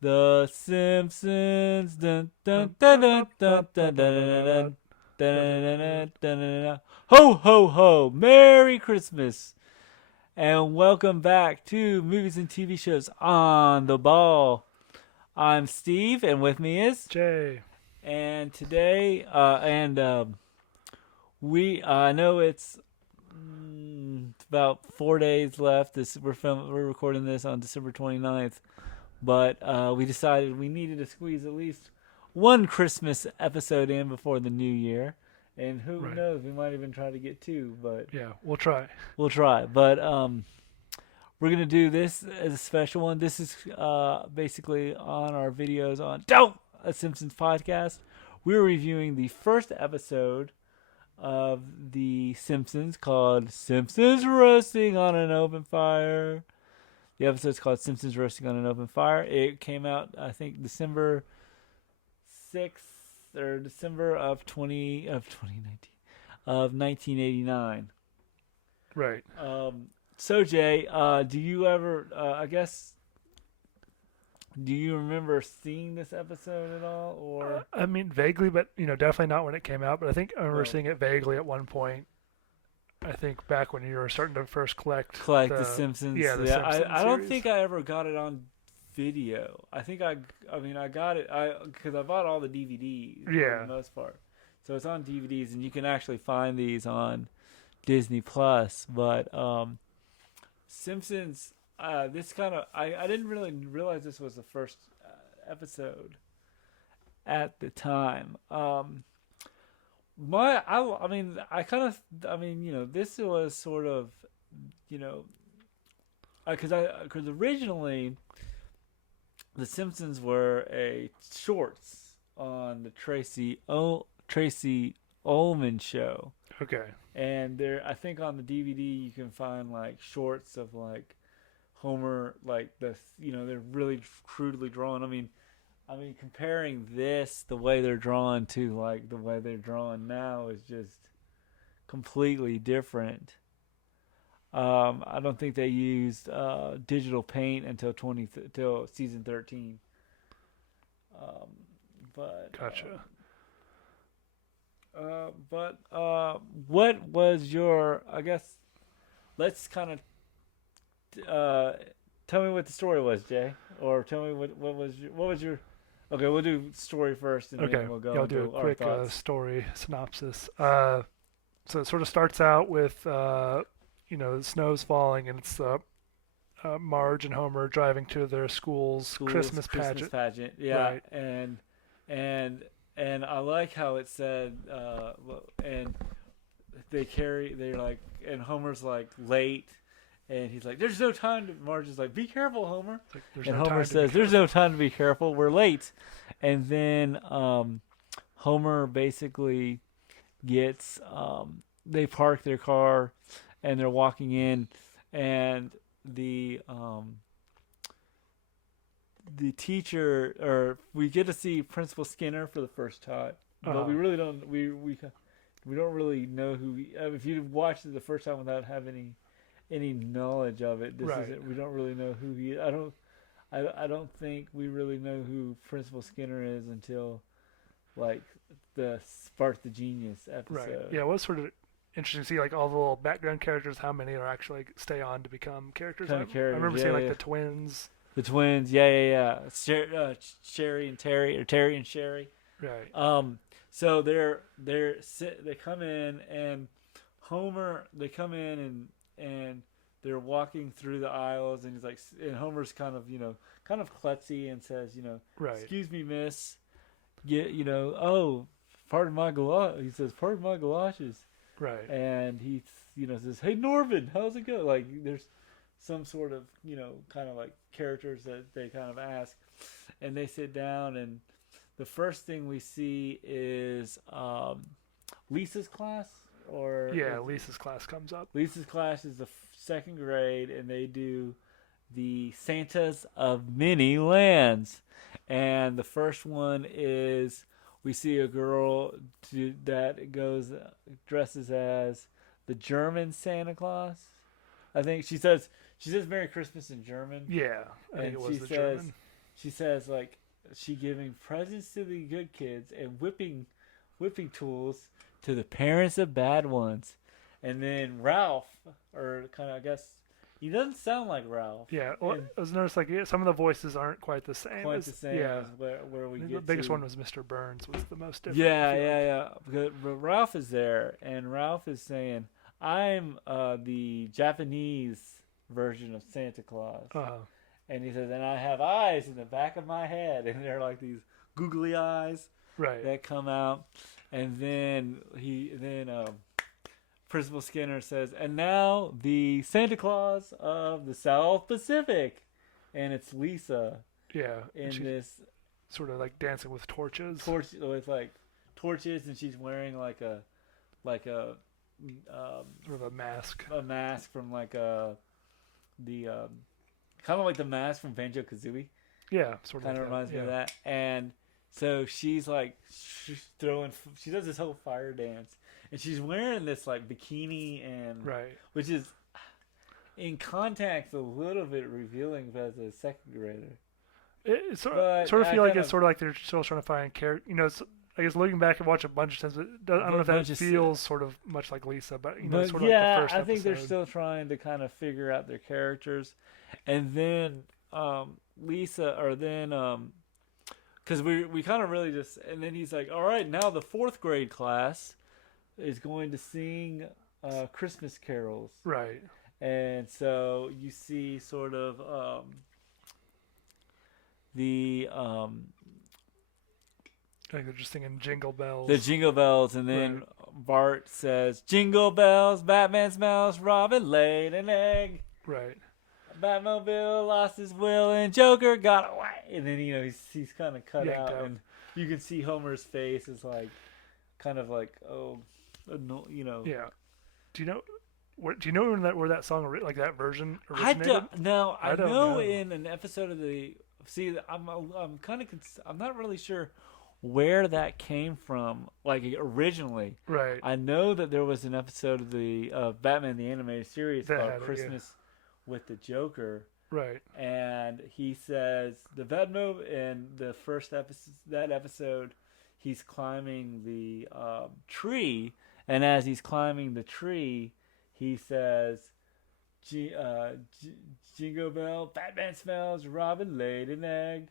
The Simpsons. Dun, dun, dun, dun, dun, dun, dun, dun, dun, dun, dun, dun. Ho, ho, ho. Merry Christmas. And welcome back to Movies and TV Shows on the Ball. I'm Steve, and with me is. Jay. And today, we, I know it's about 4 days left. We're recording this on December 29th. But we decided we needed to squeeze at least one Christmas episode in before the new year. And who Right. knows, we might even try to get two, but Yeah, we'll try. we'll try. But we're going to do this as a special one. This is basically on our videos on a Simpsons podcast. We're reviewing the first episode of The Simpsons called Simpsons Roasting on an Open Fire. The episode's called Simpsons Roasting on an Open Fire. It came out, I think, December 6th or December of 1989. Right. So Jay, do you ever? Do you remember seeing this episode at all, or I mean, vaguely, but definitely not when it came out. But I think I remember oh, seeing it vaguely at one point. I think back when you were starting to first collect collect the Simpsons? yeah, the Yeah, Simpsons I don't series. think I ever got it on video. I got it because I bought all the DVDs for Yeah. the most part. So it's on DVDs, and you can actually find these on Disney Plus. But Simpsons, this kind of I didn't really realize this was the first episode at the time. This was sort of, you know, because originally the Simpsons were a shorts on the Tracy Ullman show, Okay. and there I think on the DVD you can find like shorts of like Homer, like they're really crudely drawn. I mean comparing this the way they're drawn to like the way they're drawn now is just completely different. I don't think they used digital paint until season 13. Um, but Gotcha. what was your? I guess let's kind of tell me what the story was, Jay, or tell me what was your. Okay, we'll do story first, and Okay. then we'll go Yeah, I'll do a into our quick thoughts. story synopsis. So it sort of starts out with the snow's falling, and it's Marge and Homer driving to their school's Christmas pageant. pageant, yeah, Right. and and I like how it said, and they're like, and Homer's like late, and he's like, "There's no time to." Marge is like, "Be careful, Homer," It's like, there's and no Homer time to be says, "There's no careful. time to be careful. We're late," and then Homer basically gets they park their car, and they're walking in, and the teacher, or we get to see Principal Skinner for the first time, but we Uh, really don't we don't really know who if you watched it the first time without having any knowledge of it, this right. isn't we don't really know who he I don't think we really know who Principal Skinner is until like the Spark the Genius Right. episode. Yeah, it was sort of interesting to see like all the little background characters, how many are actually stay on to become characters. Kind of I characters, remember yeah, seeing like yeah. the twins. The twins, yeah. Sherry and Terry, or Terry and Sherry. Right. So they come in, and Homer, they come in, and they're walking through the aisles, and he's like, and Homer's kind of klutzy, and says, Right. "Excuse me, miss, oh, pardon my galoshes." He says, "Pardon my galoshes," Right. and he says, "Hey, Norman, how's it going?" Like there's some sort of kind of like characters that they kind of ask, and they sit down, and the first thing we see is Lisa's class, or Yeah, Lisa's class comes up. Lisa's class is the second grade, and they do the Santas of Many Lands, and the first one is we see a girl that goes dresses as the German Santa Claus. I think she says Merry Christmas in German, Yeah, I think and it she was the says German. she says like she giving presents to the good kids and whipping tools to the parents of bad ones. And then Ralph, or kind of I guess he doesn't sound like Ralph. Yeah, well, I was noticed like some of the voices aren't quite the same. Quite the same yeah. as where we get the biggest to. one was Mr. Burns was the most different. Yeah. But Ralph is there, and Ralph is saying, "I'm the Japanese version of Santa Claus," and he says, "And I have eyes in the back of my head, and they're like these googly eyes that come out." And then Principal Skinner says, "And now the Santa Claus of the South Pacific," and it's Lisa. Yeah. In this sort of like dancing with torches. With like torches, and she's wearing like a sort of a mask. A mask from like the kind of like the mask from Banjo-Kazooie. Yeah, sort of. Kind of reminds me of that. And so she's she does this whole fire dance, and she's wearing this like bikini, and which is in context a little bit revealing as a second grader. It sort of feel like it's sort of like they're still trying to find character. You know, I guess looking back and watch a bunch of times, I don't know if that feels sort of much like Lisa, but sort of like the first episode. I think they're still trying to kind of figure out their characters, and then Lisa, or then because we kind of really just, and then he's like, all right, now the 4th grade class is going to sing Christmas carols, right? And so you see sort of I think they're just singing Jingle Bells. The Jingle Bells, and then Bart says, "Jingle bells, Batman smells, Robin laid an egg." Right. Batmobile lost his will, and Joker got away. And then he's kind of cut out, and you can see Homer's face is like, kind of like, Yeah. Do you know? Do you know where that song, like that version, originated? I don't know. In an episode of the I'm not really sure where that came from, like originally. Right. I know that there was an episode of the Batman the Animated Series called Christmas with the Joker. Right. And he says the Batmobile in the first episode, he's climbing the tree, and as he's climbing the tree, he says, "Jingle bell, Batman smells, Robin laid an egg.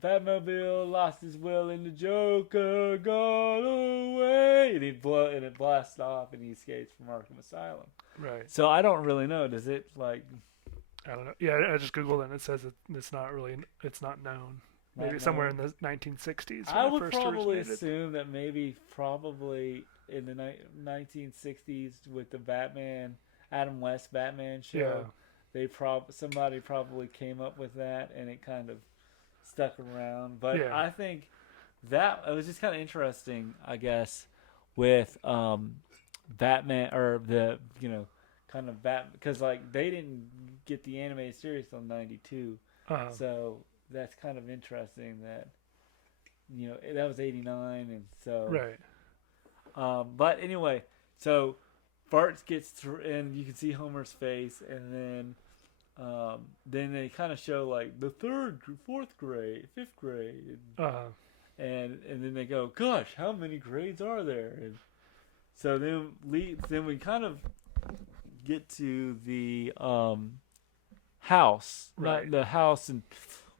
Batmobile lost his will, and the Joker got away." And it blasts off, and he escapes from Arkham Asylum. Right. So I don't really know. Does it like? I don't know. Yeah, I just googled it, and it says it's not known. Maybe somewhere in the 1960s. I would probably assume that probably in the 1960s with the Adam West Batman show, somebody probably came up with that, and it kind of stuck around. But I think that it was just kind of interesting, I guess, with Batman, or the kind of because like they didn't get the animated series till '92, so that's kind of interesting that that was '89, and so but anyway, so Bart gets through, and you can see Homer's face, and then they kind of show like the 3rd, 4th grade, 5th grade, and then they go, "Gosh, how many grades are there?" And so then we kind of get to the house, the house, and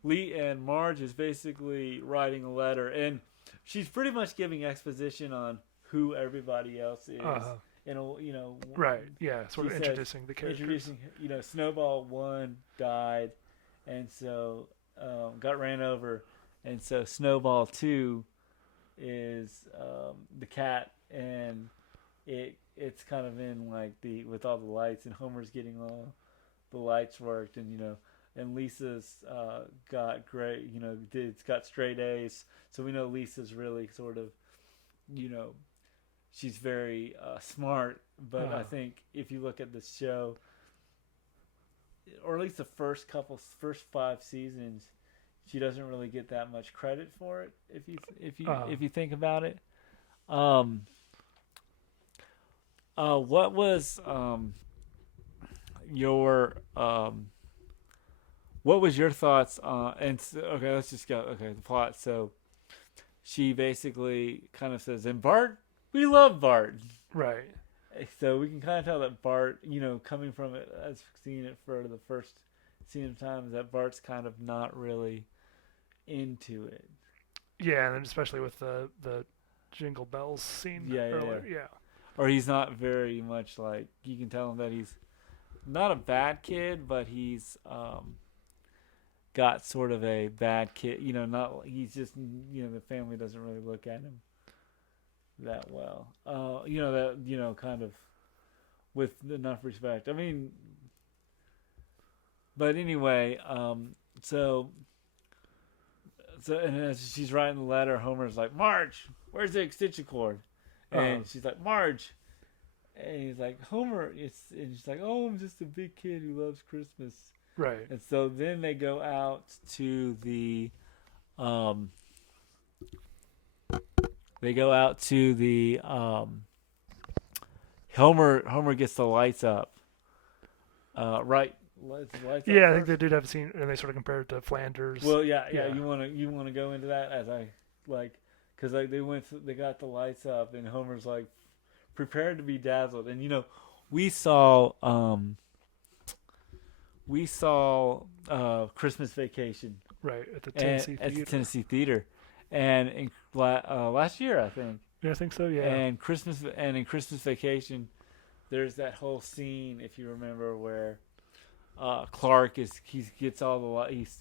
Lee and Marge is basically writing a letter, and she's pretty much giving exposition on who everybody else is. Right, yeah, sort of introducing the characters. Snowball 1 died, and so got ran over, and so Snowball 2 is the cat, and it's kind of in like with all the lights, and Homer's getting all the lights worked, and Lisa's got great, got straight A's, so we know Lisa's really sort of, she's very smart, but I think if you look at the show, or at least the first 5 seasons, she doesn't really get that much credit for it. If you think about it, what was your what was your thoughts on? Okay, let's just go. Okay, the plot. So she basically kind of says, "And Bart, we love Bart." Right. So we can kind of tell that Bart, coming from it as seeing it for the first scene times, that Bart's kind of not really into it. Yeah, and especially with the Jingle Bells scene earlier. Yeah. Or he's not very much like, you can tell him that he's not a bad kid, but he's got sort of a bad kid. Not he's just the family doesn't really look at him that well. Kind of with enough respect. I mean, but anyway, so and as she's writing the letter, Homer's like, "Marge, where's the extension cord?" And she's like, "Marge," and he's like, "Homer," and she's like, "Oh, I'm just a big kid who loves Christmas." Right. And so then they go out to the Homer gets the lights up. Right. Lights yeah, up I think they did have a scene, and they sort of compared it to Flanders. Well, yeah. You want to go into that as I like, because like they got the lights up, and Homer's like prepared to be dazzled, and we saw Christmas Vacation right at the Tennessee Theater, and last year I think. Yeah, I think so. Yeah. And in Christmas Vacation, there's that whole scene, if you remember, where Clark gets all the lights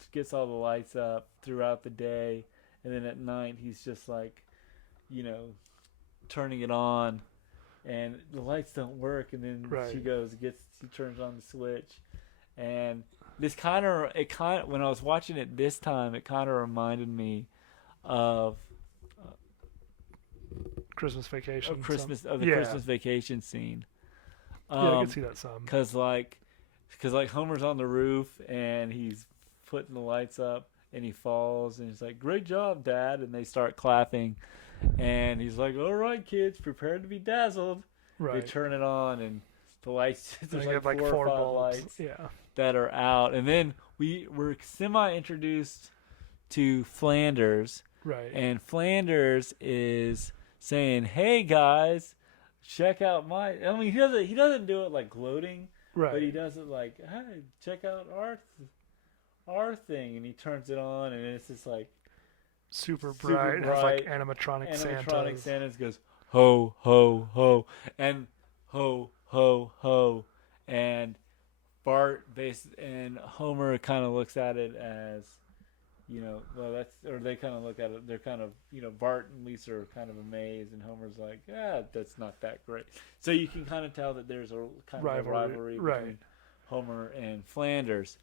up throughout the day, and then at night he's just like, turning it on, and the lights don't work, and then she turns on the switch, and this kind of when I was watching it this time, it kind of reminded me of Christmas Vacation. Christmas Vacation scene. Yeah, I can see that some. Because Homer's on the roof and he's putting the lights up and he falls and he's like, "Great job, Dad!" And they start clapping, and he's like, "All right, kids, prepare to be dazzled." Right. They turn it on and the lights. There's like four or five bulbs. lights that are out, and then we're semi-introduced to Flanders. Right. And Flanders is saying, "Hey guys, check out my." I mean, he doesn't do it like gloating, right? But he does it like, "Hey, check out our thing," and he turns it on, and it's just like super bright. It has like animatronic Santas goes ho ho ho and ho ho ho, and Bart and Homer kind of looks at it as, they kind of look at it. They're kind of, Bart and Lisa are kind of amazed, and Homer's like, "Yeah, that's not that great." So you can kind of tell that there's a kind of a rivalry between Homer and Flanders.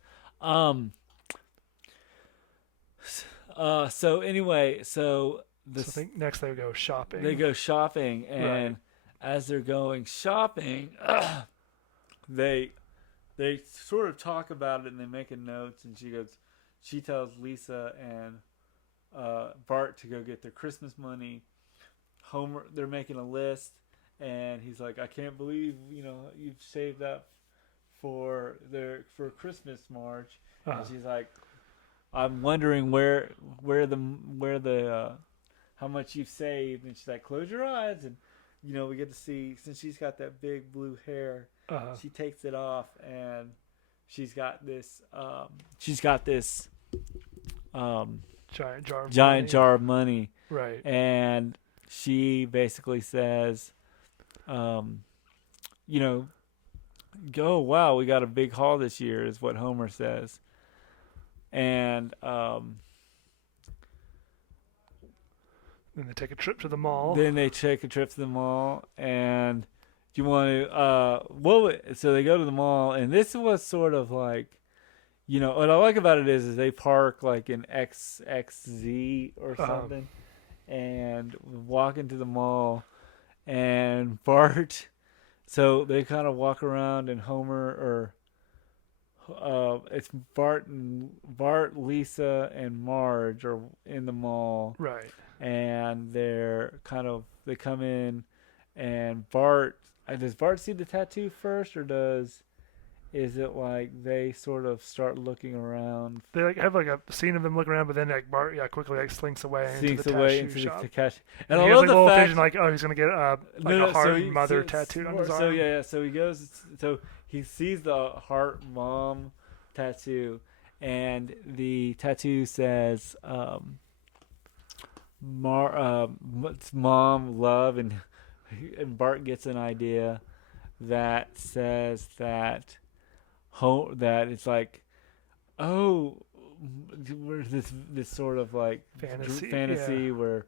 So anyway, so I think next they go shopping. They go shopping, and as they're going shopping, they sort of talk about it, and they make a notes, and she tells Lisa and Bart to go get their Christmas money. Homer, they're making a list, and he's like, "I can't believe you've saved up for Christmas, Marge." And she's like, "I'm wondering where the how much you've saved." And she's like, "Close your eyes," and we get to see, since she's got that big blue hair, she takes it off, and she's got this giant jar of money. Right. And she basically says, "Go, wow, we got a big haul this year," is what Homer says. And then they take a trip to the mall. And do you want to? So they go to the mall, and this was sort of like, what I like about it is they park like in XXZ or something, and walk into the mall, and Bart. So they kind of walk around, and Homer it's Bart, Lisa, and Marge are in the mall. Right. And they come in, and Bart, does Bart see the tattoo first, or does is it like they sort of start looking around, They like have like a scene of them looking around, but then like Bart quickly like slinks away into the sneaks away tattoo into shop. the cash? And And I he has love like a the little fact. vision like, oh, he's gonna get like a heart and mother tattooed on his arm. So yeah, so he goes. So he sees the heart mom tattoo, and the tattoo says, it's "Mom, love," and Bart gets an idea that says that that it's like, oh, where's this sort of like fantasy where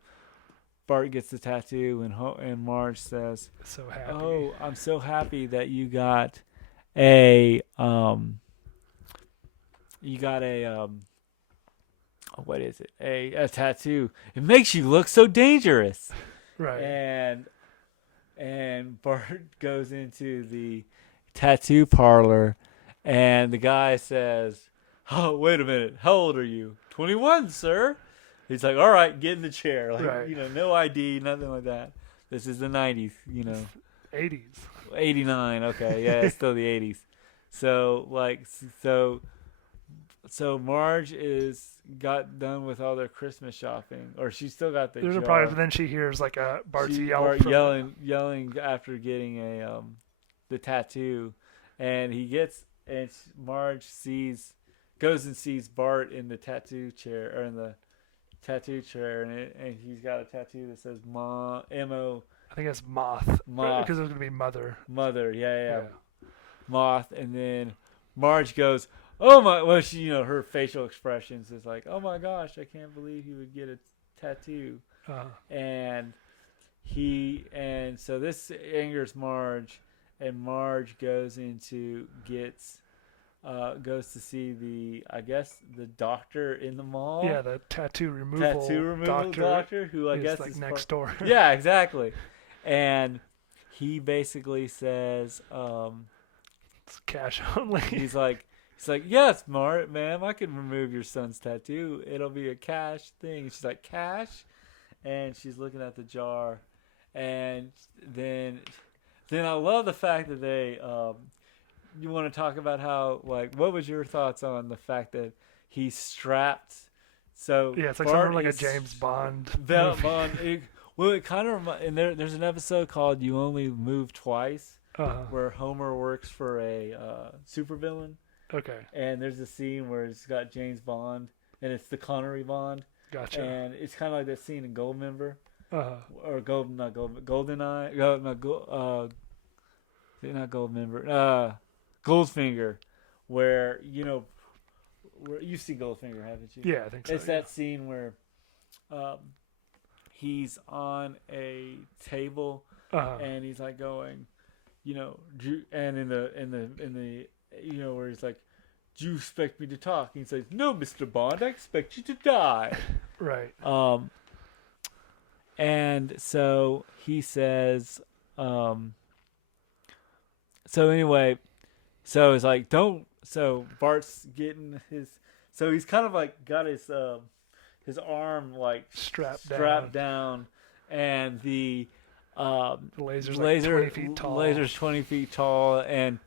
Bart gets the tattoo and Marge says, so happy. "Oh, I'm so happy that you got a what is it? A tattoo. It makes you look so dangerous." Right. And Bart goes into the tattoo parlor, and the guy says, "Oh, wait a minute. How old are you?" 21, sir. He's like, "All right, get in the chair." Like, right. No ID, nothing like that. This is the 90s, 80s. 89. Okay, yeah, it's still the 80s. So Marge got done with all their Christmas shopping, or she still got the There's jar. a part, but then she hears like Bart's yelling after getting the tattoo, and Marge goes and sees Bart in the tattoo chair and he's got a tattoo that says M-O. I think it's moth. Moth. Because it was going to be mother. Mother, yeah. Moth, and then Marge goes, "Oh my!" Well, she, her facial expressions is like, "Oh my gosh, I can't believe he would get a tattoo." And so this angers Marge, and Marge goes goes to see the doctor in the mall. Yeah, the tattoo removal doctor who I guess like is next door. Yeah, exactly. And he basically says, "It's cash only." He's like, "Yes, ma'am, I can remove your son's tattoo. It'll be a cash thing." She's like, "Cash?" And she's looking at the jar, and then I love the fact that they. You want to talk about how, like, what was your thoughts on the fact that he's strapped? So yeah, it's like something like a James Bond. Well, it kind of and there's an episode called "You Only Move Twice," where Homer works for a supervillain. Okay. And there's a scene where it's got James Bond, and it's the Connery Bond. Gotcha. And it's kind of like that scene in Goldmember. Or GoldenEye. Not Goldmember. Goldfinger, where you've seen Goldfinger, haven't you? Yeah, I think so. It's that scene where he's on a table and he's like going, and in the where he's like, "Do you expect me to talk?" And he says, "No, Mr. Bond, I expect you to die." Right. And so he says, so anyway, so it's like, so Bart's getting so he's kind of like got his arm like strapped down, and the laser's 20 feet tall. Laser's 20 feet tall, and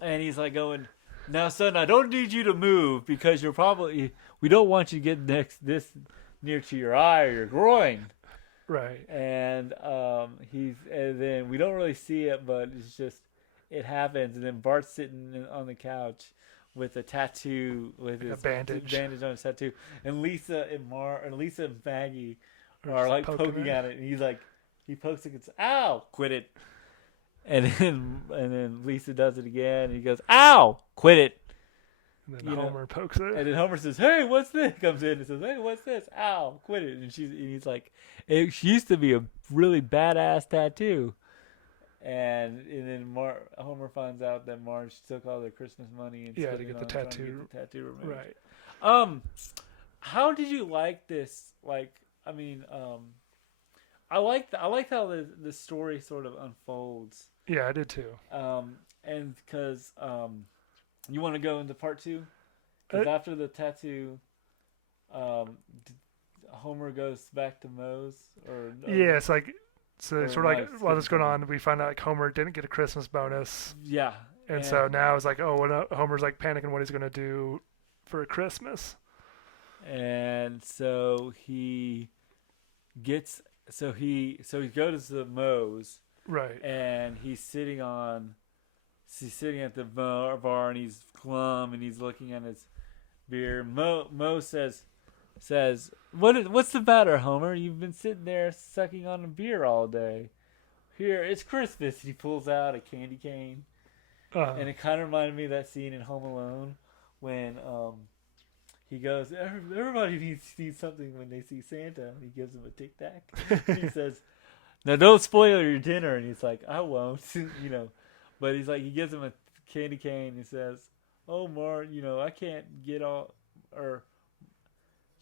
he's like going, "Now, son, I don't need you to move because we don't want you to get this near to your eye or your groin." Right. And and then we don't really see it, but it's just, it happens, and then Bart's sitting on the couch with a tattoo, with his bandage on his tattoo, and Lisa and Maggie are like poking at it, and he pokes it, it's, "Ow, quit it." And then Lisa does it again, and he goes, "Ow, quit it." And then Homer pokes it. And then Homer says, "Hey, what's this?" Comes in and says, "Hey, what's this? Ow, quit it." And he's like, "It used to be a really badass tattoo." And then Homer finds out that Marge took all their Christmas money and to get the tattoo removed. Right. How did you like this? Like, I mean, I liked how the story sort of unfolds. Yeah, I did too. And because you want to go into part 2? Because after the tattoo, Homer goes back to Moe's, yeah, it's like, so sort of like while this is going on, we find out like Homer didn't get a Christmas bonus. Yeah, And so now it's like, Homer's like panicking what he's going to do for Christmas. And so he gets he goes to the Moe's, right? And he's sitting at the bar, and he's glum, and he's looking at his beer. Moe says, what's the matter, Homer? You've been sitting there sucking on a beer all day. Here, it's Christmas. He pulls out a candy cane, and it kind of reminded me of that scene in Home Alone when he goes, everybody needs something when they see Santa, and he gives him a Tic Tac. And he says, now don't spoil your dinner. And he's like, I won't, But he's like, he gives him a candy cane. He says, oh, Mar, I can't get all, or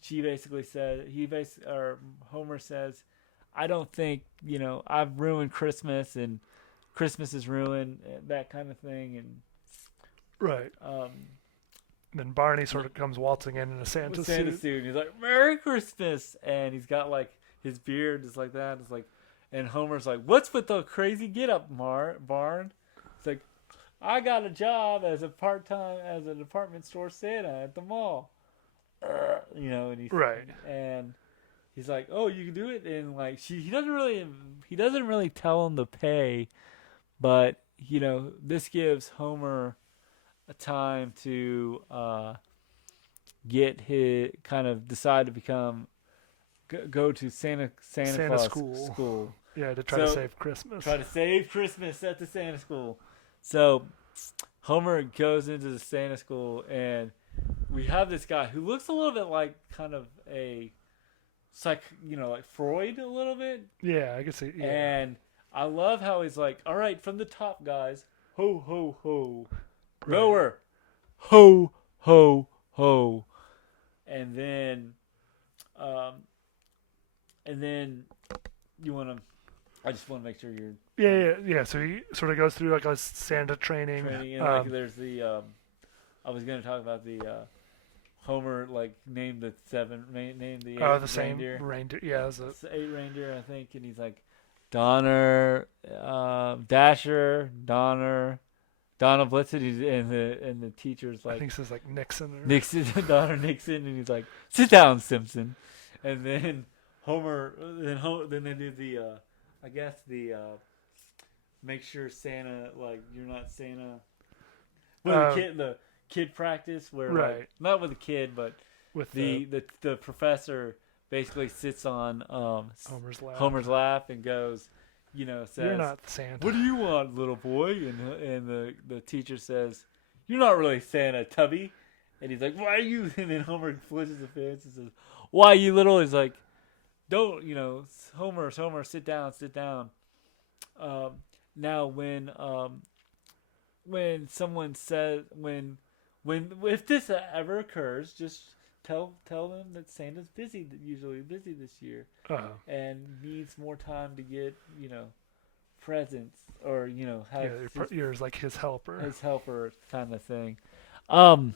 she basically said, Homer says, I don't think, I've ruined Christmas, and Christmas is ruined, that kind of thing. And right. Then Barney sort of comes waltzing in a Santa suit. And he's like, Merry Christmas. And he's got like his beard just like that. It's like, and Homer's like, what's with the crazy get up, Barn? It's like, I got a job as a department store Santa at the mall. And he's right. And he's like, oh, you can do it. And like he doesn't really tell him to pay, but this gives Homer a time to get his kind of decide to go to Santa Claus school. Yeah, to try to save Christmas. Try to save Christmas at the Santa school. So Homer goes into the Santa school, and we have this guy who looks a little bit like kind of a like Freud a little bit. Yeah, I can see. Yeah. And I love how he's like, all right, from the top, guys, ho ho ho. Right. Lower, ho, ho, ho, and then you want to. I just want to make sure you're. Yeah. So he sort of goes through like a Santa training. And there's the. I was going to talk about the Homer named the the same reindeer. Yeah, it's 8 reindeer, I think, and he's like Donner, Dasher, Donner. Donna Blitzen, and the teacher's like, I think it says like Nixon. Donner Nixon, and he's like, sit down, Simpson. And then Homer, then they do the, make sure Santa, you're not Santa. Well, the kid practice where, right. Not with the kid, but with the professor basically sits on Homer's lap and goes, says, you're not Santa. What do you want, little boy? And the teacher says, you're not really Santa, Tubby. And he's like, why are you? And then Homer flinches the fence and says, why you little? He's like, don't, Homer, sit down. Now when someone says, if this ever occurs, just tell them that Santa's usually busy this year, and needs more time to get presents, or have you're like his helper kind of thing. And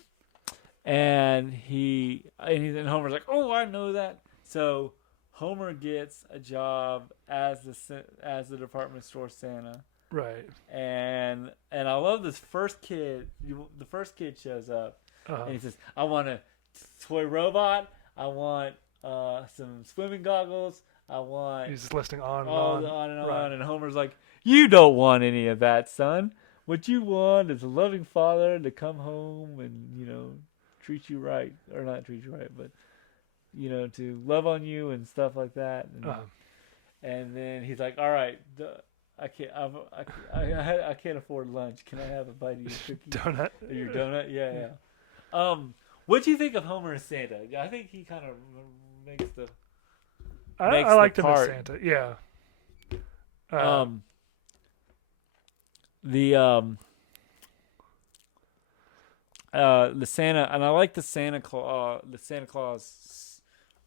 Homer's like, oh, I know that. So Homer gets a job as the department store Santa. Right. And I love this first kid. The first kid shows up, and he says, I want a toy robot. I want some swimming goggles. I want. He's just listing on and on. Right. And Homer's like, you don't want any of that, son. What you want is a loving father to come home and treat you right, or not treat you right, but to love on you and stuff like that. And then he's like, all right. I can't afford lunch. Can I have a bite of your cookie? Donut. Or your donut? Yeah. What do you think of Homer as Santa? I think he kind of makes the. I liked him as Santa. Yeah. The Santa, and I like the Santa Claus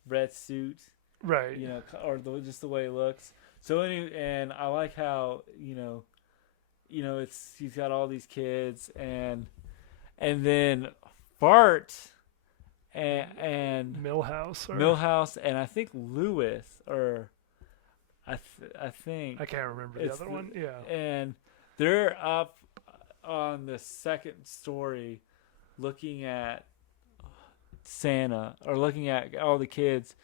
red suit. Right. Or just the way it looks. So and I like how he's got all these kids, and then Bart and Milhouse, and I think Lewis, or I think I can't remember the other one. Yeah, and they're up on the second story, looking at Santa or looking at all the kids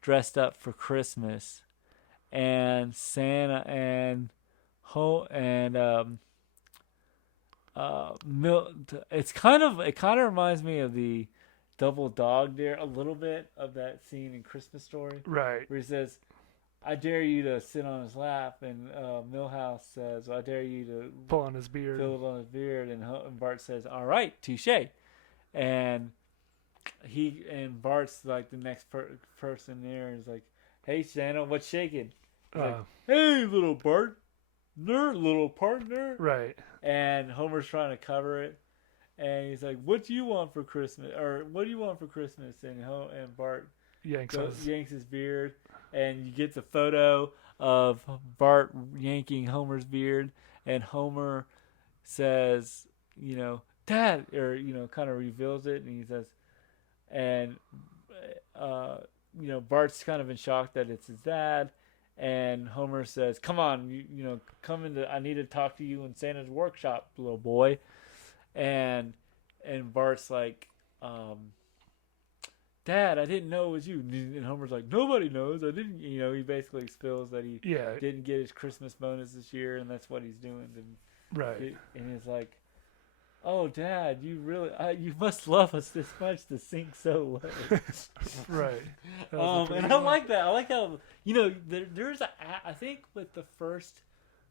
dressed up for Christmas, and Santa and it kind of reminds me of the double dog dare a little bit of that scene in Christmas Story, right? Where he says, "I dare you to sit on his lap," and Milhouse says, well, "I dare you to pull on his beard," and Bart says, "All right, touche," and Bart's like the next person there is like, "Hey Santa, what's shaking?" Like, "Hey little Bart, little partner," right? And Homer's trying to cover it, and he's like, "What do you want for Christmas?" Or "What do you want for Christmas?" And Bart yanks his beard, and you get the photo of Bart yanking Homer's beard, and Homer says, "Dad," or kind of reveals it, and he says, and Bart's kind of in shock that it's his dad. And Homer says, "Come on, come into. I need to talk to you in Santa's workshop, little boy." And Bart's like, "Dad, I didn't know it was you." And Homer's like, "Nobody knows. I didn't." He basically spills that he didn't get his Christmas bonus this year, and that's what he's doing. And he's like, "Oh, Dad, you must love us this much to sink so low." Right. And I like that. I like how there's I think with the first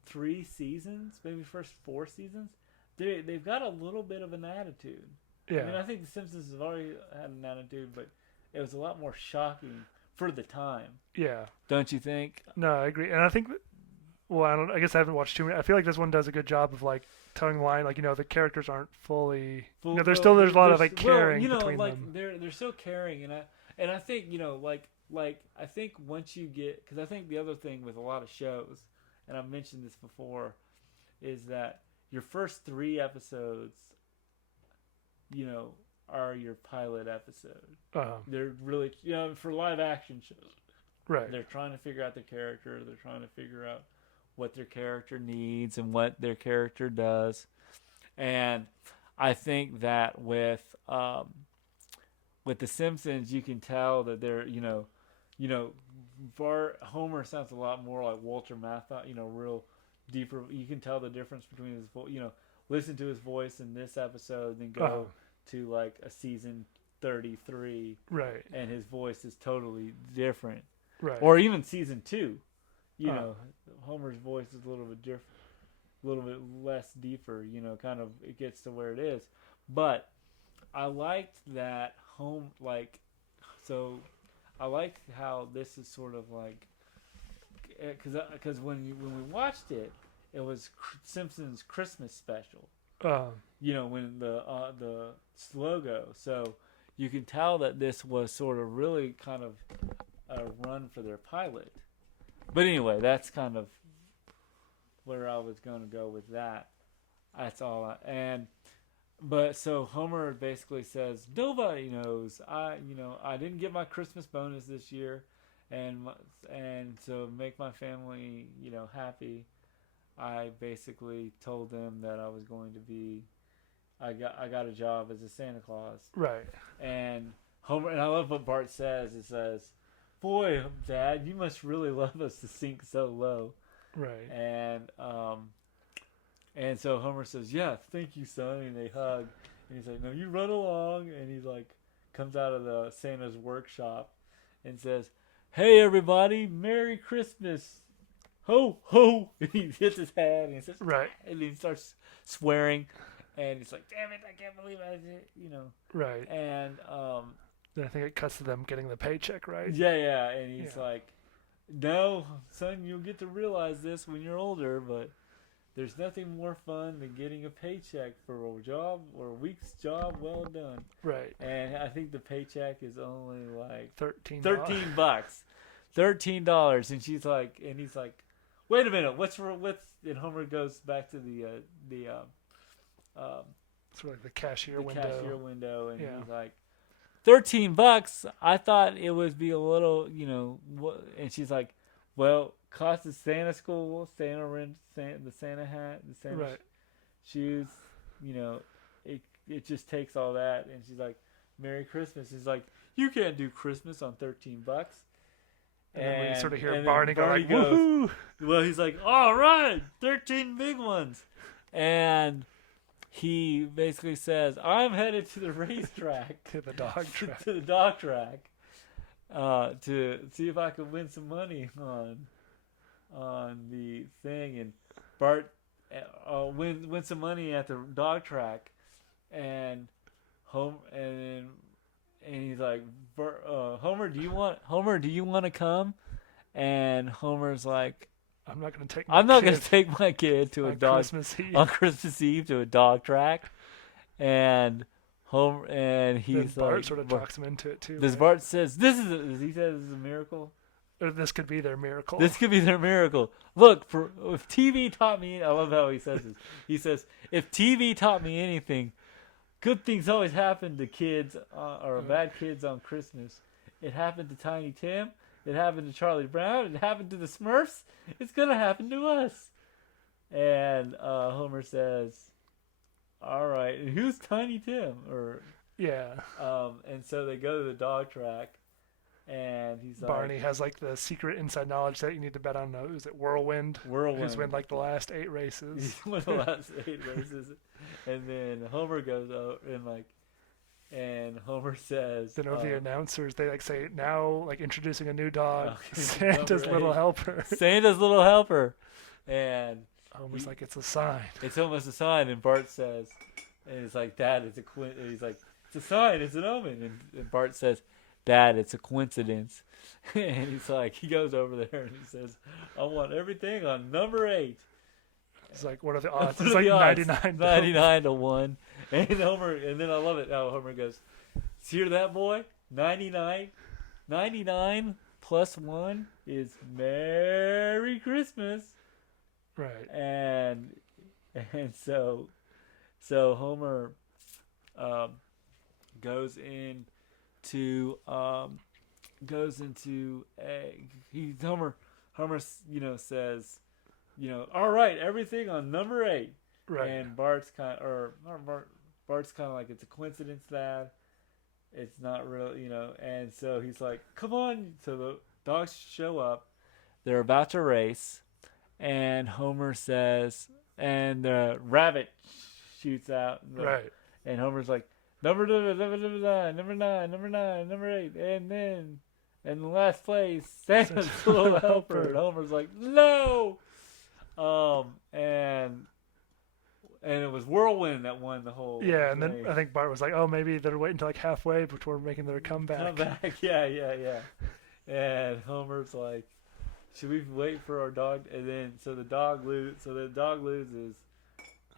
3 seasons, maybe first 4 seasons, they've got a little bit of an attitude. Yeah. I mean, I think the Simpsons have already had an attitude, but it was a lot more shocking for the time. Yeah. Don't you think? No, I agree, and I think. Well, I guess I haven't watched too many. I feel like this one does a good job of like towing the line. Like the characters aren't fully. There's a lot of like caring between them. They're so caring, and I think I think once you get, because I think the other thing with a lot of shows, and I've mentioned this before, is that your first 3 episodes, are your pilot episode. They're really for live action shows. Right. They're trying to figure out their character. They're trying to figure out what their character needs and what their character does. And I think that with the Simpsons, you can tell that they're, Homer sounds a lot more like Walter Matthau, real deeper. You can tell the difference between his voice, listen to his voice in this episode, then go to like a season 33. Right. And his voice is totally different. Right. Or even season 2. Homer's voice is a little bit different, a little bit less deeper, kind of it gets to where it is. But I liked that I liked how this is sort of like, because when we watched it, it was Simpsons Christmas special. When the logo, so you can tell that this was sort of really kind of a run for their pilot. But anyway, that's kind of where I was going to go with that. That's all. But so Homer basically says, "Nobody knows. I didn't get my Christmas bonus this year, and so make my family, happy. I basically told them that I was going to be. I got a job as a Santa Claus." Right. And Homer, and I love what Bart says. It says, "Boy, Dad, you must really love us to sink so low." Right. And so Homer says, "Yeah, thank you, son." And they hug. And he's like, "No, you run along." And he's like, comes out of the Santa's workshop and says, "Hey, everybody, Merry Christmas. Ho, ho." And he hits his head and he says, right. And he starts swearing. And he's like, "Damn it, I can't believe I did it," Right. And, then I think it cuts to them getting the paycheck, right? Yeah. And he's like, "No, son, you'll get to realize this when you're older, but there's nothing more fun than getting a paycheck for a job or a week's job well done." Right. And I think the paycheck is only like $13. $13. And he's like, "Wait a minute, what's?" And Homer goes back to the sort of like the cashier window, and he's like, $13. I thought it would be a little, and she's like, "Well, cost of Santa school, Santa rent, the Santa hat, the Santa shoes, it just takes all that, and she's like, Merry Christmas. He's like, you can't do Christmas on $13. And then we sort of hear and Barney go like, goes, woohoo! well, he's like, all right, 13 big ones. And he basically says, I'm headed to the racetrack. To the dog track. To the dog track. To see if I can win some money on the thing. And Bart win some money at the dog track. And he's like, Homer, do you want to come? And Homer's like, I'm not going to take my kid to a dog on Christmas Eve to a dog track. And he's then Bart like, sort of talks him into it too. Does Bart says this is a miracle? Or this could be their miracle. This could be their miracle. Look, if TV taught me, I love how he says this. He says, if TV taught me anything, good things always happen to kids or bad kids on Christmas. It happened to Tiny Tim. It happened to Charlie Brown. It happened to the Smurfs. It's going to happen to us. And Homer says, all right. And who's Tiny Tim? And so they go to the dog track. And he's Barney has like the secret inside knowledge that you need to bet on. Is it Whirlwind? Who's won like the last 8 races. He's won the last 8 races. And then Homer goes out and Homer says, then over the announcers, they like say, now like introducing a new dog, Santa's little helper. Santa's little helper. And Homer's like, it's a sign. It's almost a sign. And Bart says, and he's like, Dad, it's he's like, it's a sign, it's an omen. And Bart says, Dad, it's a coincidence. And he's like, he goes over there and he says, I want everything on number 8. It's like, what are the odds? It's like 99 to 1. And Homer, and then I love it how Homer goes, hear that, boy? 99 plus 1 is Merry Christmas. Right. And so Homer goes into Homer says, all right, everything on number 8. Right. And Bart's kind of like, it's a coincidence that it's not real, and so he's like, come on. So the dogs show up, they're about to race, and Homer says, and the rabbit shoots out, right, and Homer's like, number 9, number 8, and then in the last place, Santa's little helper. And Homer's like, no. And it was Whirlwind that won the whole and thing. then I think Bart was like, oh, maybe they're waiting until like halfway before making their comeback. Yeah. And Homer's like, should we wait for our dog? And then so the dog loses,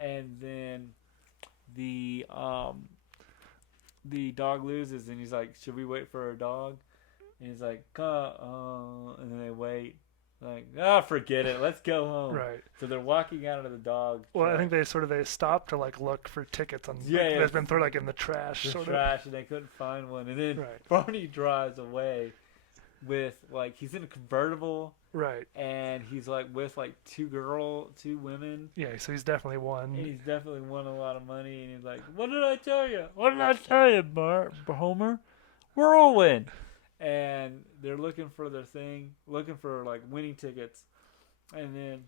and then the dog loses, and he's like, should we wait for our dog? And he's like, and then they wait. Like, forget it. Let's go home. Right. So they're walking out of the dog. Well, I think they stop to like look for tickets on. They've been thrown like in the trash. And they couldn't find one. And then Barney drives away with like, he's in a convertible. Right. And he's like with like 2 women. Yeah. So he's definitely won. And he's definitely won a lot of money. And he's like, what did I tell you? What did I tell you, Homer? Whirlwind. And they're looking for their thing, looking for like winning tickets, and then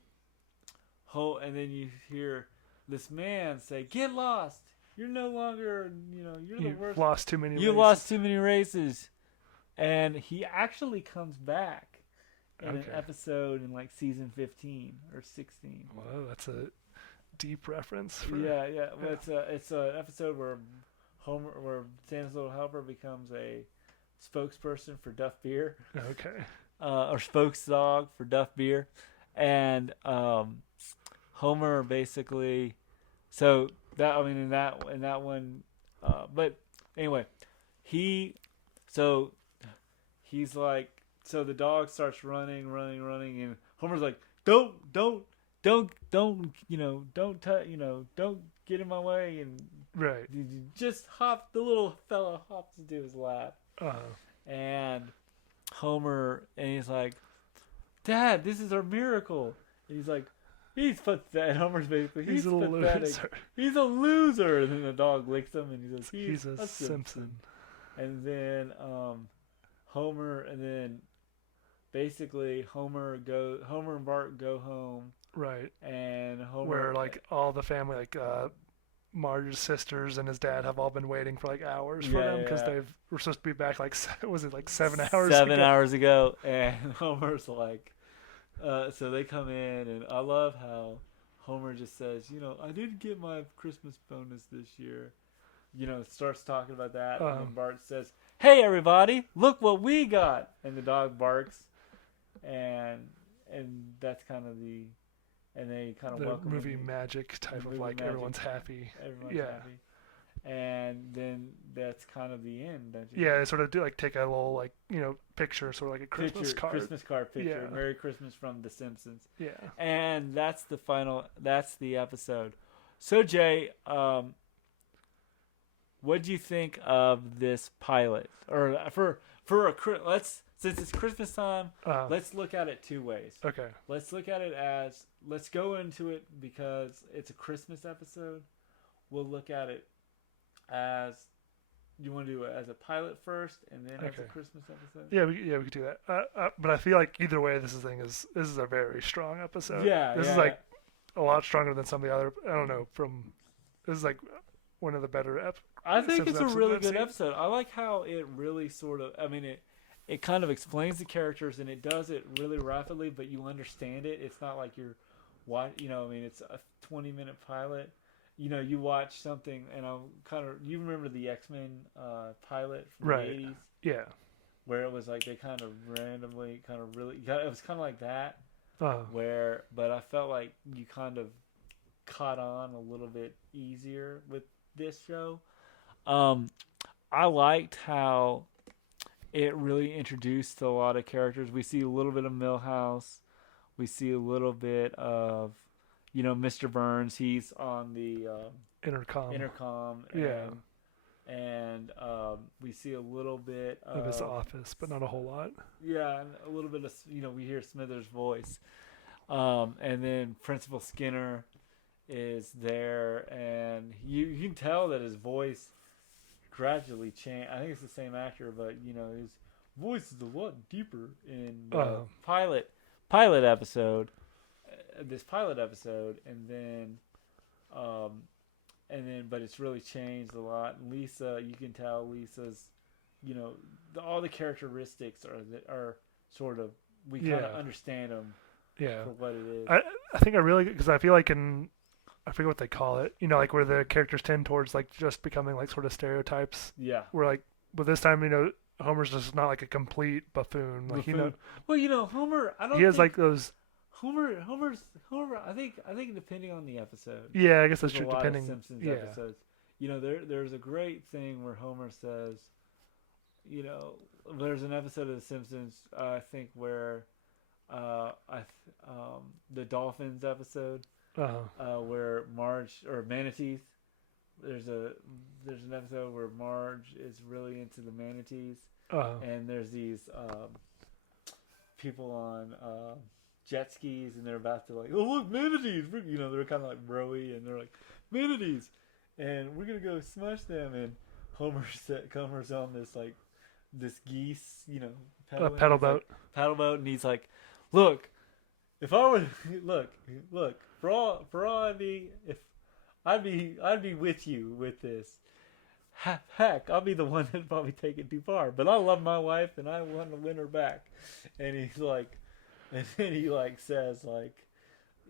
you hear this man say, "Get lost! You're no longer, you're the worst. Lost too many. You lost too many races." And he actually comes back in an episode in like season 15 or 16. Well, that's a deep reference. Yeah. Well, it's an episode where Santa's little helper becomes a spokesperson for Duff Beer. Okay. Or spokesdog for Duff Beer. And Homer basically, so that, in that one, but anyway, he's like, so the dog starts running, and Homer's like, don't get in my way, and right, just hop. The little fella hops into his lap. And Homer, and he's like, Dad, this is our miracle. And he's like, he's pathetic. And Homer's basically, he's a pathetic. loser. He's a loser. And then the dog licks him, and he says, he's a Simpson. Simpson. And then Homer, and then basically Homer and Bart go home. Right. And Homer, where like all the family, like Marge's sisters and his dad, have all been waiting for like hours for them because were supposed to be back like was it like 7 hours? 7 hours ago, and Homer's like, so they come in, and I love how Homer just says, I didn't get my Christmas bonus this year. Starts talking about that, and then Bart says, "Hey everybody, look what we got!" And the dog barks, and that's kind of and they kind of welcome movie magic type of like magic. Everyone's happy. Everyone's happy. And then that's kind of the end, don't you? Yeah, they sort of do like take a little like picture, sort of like a Christmas card. Christmas card picture. Yeah. Merry Christmas from The Simpsons. Yeah. And that's the episode. So Jay, what do you think of this pilot? Or since it's Christmas time, let's look at it two ways. Okay. Let's look at it as, let's go into it because it's a Christmas episode. We'll look at it as, you want to do it as a pilot first and then as a Christmas episode? Yeah, we could do that. But I feel like either way, this is a very strong episode. Yeah, this is like a lot stronger than some of the other. I don't know. This is like one of the better. I think it's a really good episode. I like how it really sort of. I mean, it kind of explains the characters and it does it really rapidly, but you understand it. It's not like you're, it's a 20-minute pilot. You watch something, and you remember the X-Men pilot from the 80s? Yeah. Where it was like they kind of randomly, it was kind of like that. But I felt like you kind of caught on a little bit easier with this show. I liked how it really introduced a lot of characters. We see a little bit of Milhouse. We see a little bit of, Mr. Burns. He's on the intercom. Yeah. And we see a little bit of his office, but not a whole lot. Yeah, and a little bit of, we hear Smithers' voice. And then Principal Skinner is there, and you can tell that his voice gradually changed. I think it's the same actor, but his voice is a lot deeper in the pilot episode. This pilot episode, and then, but it's really changed a lot. And Lisa, you can tell Lisa's, all the characteristics are sort of, we kind of understand them. Yeah. For what it is. I think because I feel like I forget what they call it. Like where the characters tend towards like just becoming like sort of stereotypes. Yeah. Where like, but this time, Homer's just not like a complete buffoon. Like Well, Homer. I don't. He has like those. Homer. I think depending on the episode. Yeah, I guess that's true. A lot depending. Of Simpsons episodes. There's a great thing where Homer says, there's an episode of The Simpsons. I think where, the Dolphins episode. Where Marge or Manatees. There's an episode where Marge is really into the manatees, and there's these people on jet skis, and they're about to like, oh look, manatees! They're kind of like broy, and they're like manatees, and we're gonna go smash them. And Homer's on this geese, paddle boat, and he's like, look, if I were look. For all I'd be with you with this. Heck, I'll be the one that'd probably take it too far. But I love my wife and I want to win her back. And he's like, and then he like says like,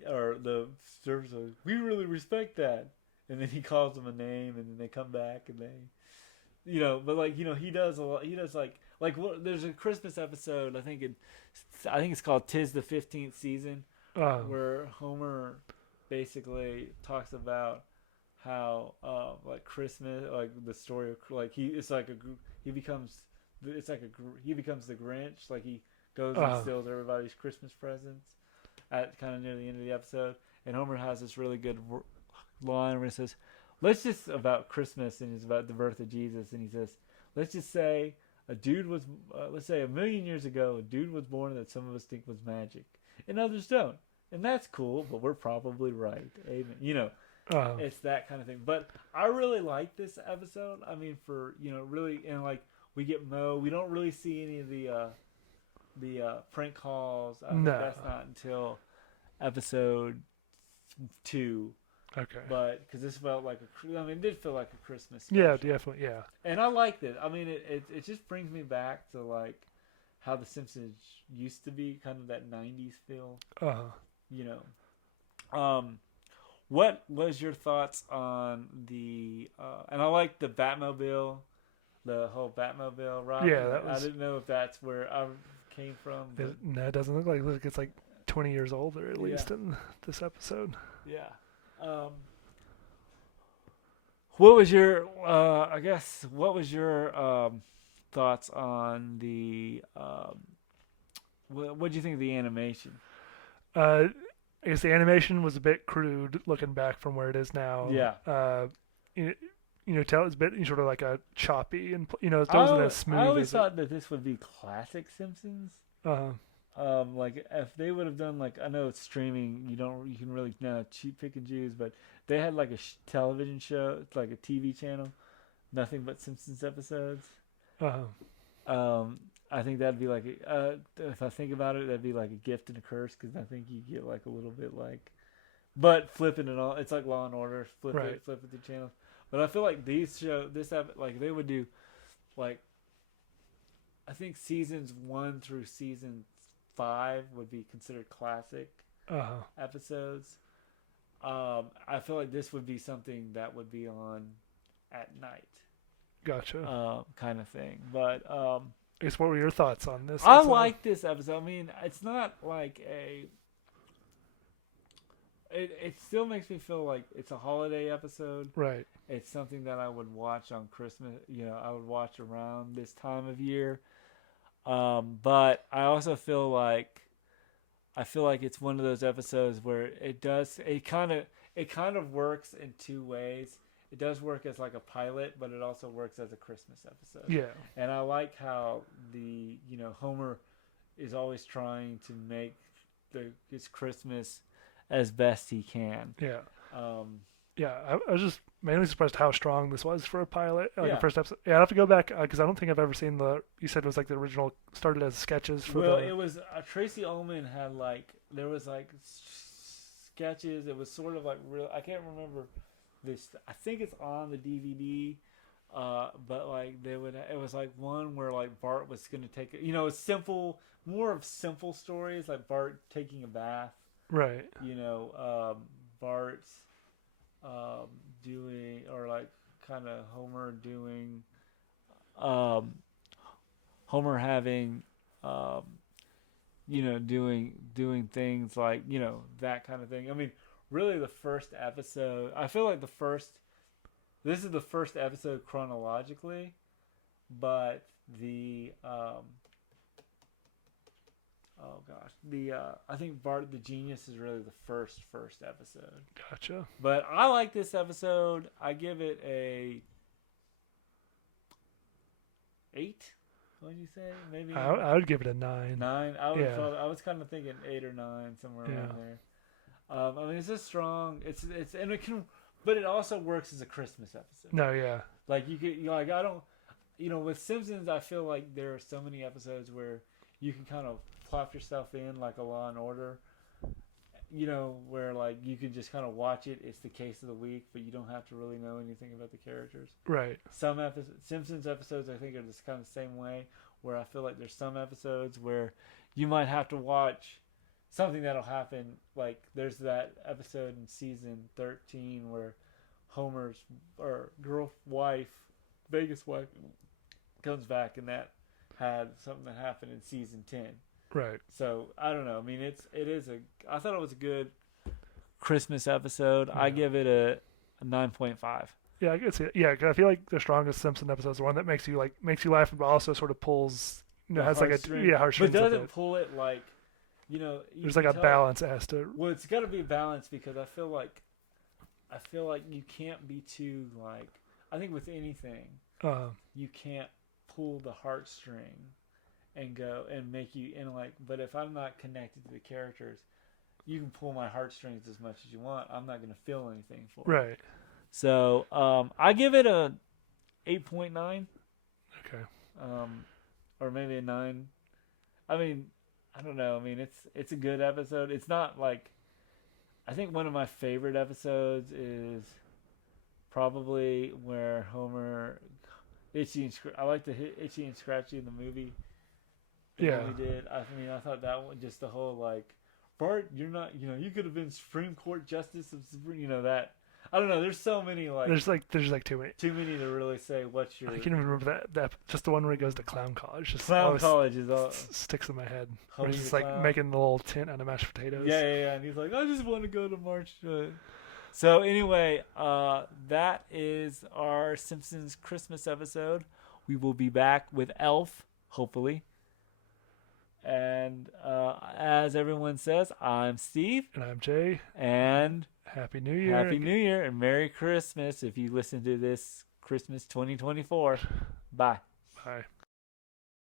or the servers like, we really respect that. And then he calls them a name, and then they come back and they, but like he does a lot. He does like there's a Christmas episode. I think it's called "'Tis the 15th Season." Where Homer basically talks about how like Christmas, like the story of like he becomes the Grinch, like he goes and steals everybody's Christmas presents at kind of near the end of the episode, and Homer has this really good line where he says, about Christmas, and it's about the birth of Jesus, and he says, let's just say let's say 1,000,000 years ago, a dude was born that some of us think was magic and others don't. and that's cool, but we're probably right. Amen. Uh, It's that kind of thing. But I really like this episode. I mean, for really, and like we get Mo. We don't really see any of the prank calls. I think no. that's not until episode 2. Okay. But because this felt like it did feel like a Christmas Yeah, special. definitely. Yeah. And I liked it. I mean, it just brings me back to like how the Simpsons used to be, kind of that '90s feel. You know. What was your thoughts on the? And I like the Batmobile, the whole Batmobile ride. Yeah, that was. I didn't know if that's where I came from. But No, it doesn't look like it's like 20 years older at least in this episode. yeah. What was your? I guess what was your thoughts on the? What do you think of the animation? I guess the animation was a bit crude looking back from where it is now. Yeah. Tell it's a bit sort of like a choppy and it wasn't as smooth. I always thought that this would be classic Simpsons. Uh-huh. Like if they would have done like I know it's streaming, you can really pick and choose, but they had like a television show, like a TV channel, nothing but Simpsons episodes. Uh-huh. I think that'd be like if I think about it, that'd be like a gift and a curse because I think you get like a little bit like, but flipping it all, it's like Law and Order, flipping through channels. But I feel like like they would do, like, I think seasons 1 through season 5 would be considered classic episodes. I feel like this would be something that would be on at night. Gotcha. Kind of thing. But I guess what were your thoughts on this? I like this episode. I mean, it's not like It still makes me feel like it's a holiday episode. Right. It's something that I would watch on Christmas. I would watch around this time of year. But I also feel like it's one of those episodes where it kind of works in two ways. It does work as like a pilot, but it also works as a Christmas episode. Yeah. And I like how Homer is always trying to make his Christmas as best he can. Yeah. I was just mainly surprised how strong this was for a pilot. The first episode. Yeah, I have to go back because I don't think I've ever seen you said it was like the original started as sketches for it was Tracy Ullman had there was sketches. It was sort of like real. I can't remember this. I think it's on the DVD. But it was like one where like Bart was going to take it. It's simple, more of simple stories like Bart taking a bath. Right. Bart's doing, or like kind of Homer doing, Homer having, doing things like, that kind of thing. I mean, really the first episode, I feel like this is the first episode chronologically, but I think Bart the Genius is really the first episode. Gotcha. But I like this episode. I give it a 8. What did you say? Maybe I would give it a 9. 9. I was kind of thinking 8 or 9, somewhere around there. I mean, it's just strong. And it can, but it also works as a Christmas episode. No, yeah. Like I don't, with Simpsons, I feel like there are so many episodes where you can kind of plop yourself in like a Law and Order, where like you can just kind of watch it. It's the case of the week, but you don't have to really know anything about the characters. Right. Some Simpsons episodes, I think, are just kind of the same way, where I feel like there's some episodes where you might have to watch something that'll happen. Like there's that episode in season 13 where Homer's Vegas wife, comes back, and that had something that happened in season 10. Right. So I don't know. I mean, I thought it was a good Christmas episode. Yeah. I give it a 9.5. Yeah, I can see it. Yeah, because I feel like the strongest Simpson episode is the one that makes you laugh, but also sort of pulls. Has like heartstrings. But doesn't pull it like, there's like a balance it has to. Well, it's got to be a balance because I feel like you can't be too like. I think with anything, you can't pull the heartstring and go and make you but if I'm not connected to the characters, you can pull my heartstrings as much as you want. I'm not gonna feel anything for it. Right. So I give it a 8.9. Okay. Or maybe a 9. I mean, I don't know. I mean, it's a good episode. It's not like, I think one of my favorite episodes is probably where Homer, I like the Itchy and Scratchy in the movie. Yeah. We did. I mean, I thought that one, just the whole like, Bart, you're not, you could have been Supreme Court Justice of Supreme, that. I don't know. There's so many like. There's like too many. Too many to really say what's your. I can't even remember that just the one where he goes to Clown College. Just Clown College is all sticks in my head. Homie Where he's just the like Clown. making the little tent out of mashed potatoes. Yeah. And he's like, I just want to go to March. So anyway, that is our Simpsons Christmas episode. We will be back with Elf, hopefully. And as everyone says, I'm Steve. And I'm Jay. And Happy New Year. Happy New Year and Merry Christmas if you listen to this Christmas 2024. Bye. Bye.